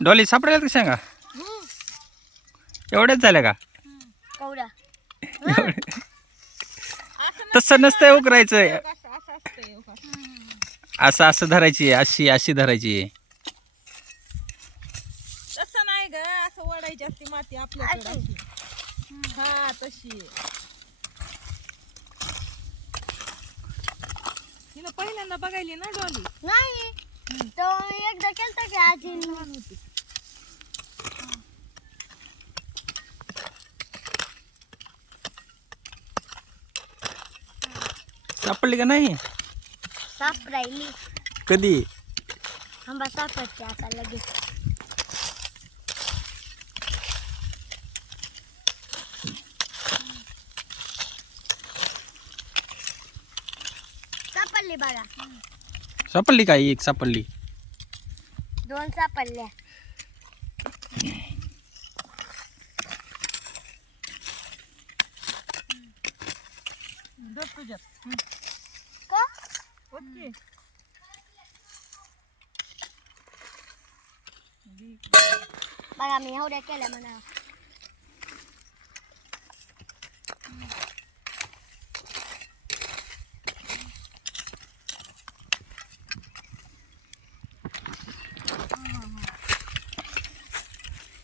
डॉली सापडायला का सांगा एवढ्याच झाल्या का? कवड्या तसं नसतंय उकरायचं. असं असं हो धरायची अशी अशी धरायची तसं नाही ग असं ओढायची असते माती आपल्याकडे. अशी. अशी. हा तशी हिला पहिल्यांदा बघायली ना डॉली? नाही. तो मी एकदा केलता की आधी सापडली का नाही? सापडायली कधी? आंबा सापडते आता लगेच. सापडली बघा सापडली का एक सापडली? दोन सापडल्या. बघा मी एवढ्या केल्या म्हणा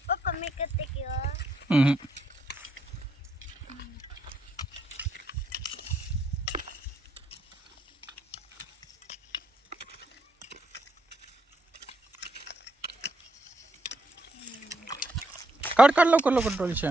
पप्पा मी करते की हो. कर लो कर लो कंट्रोल से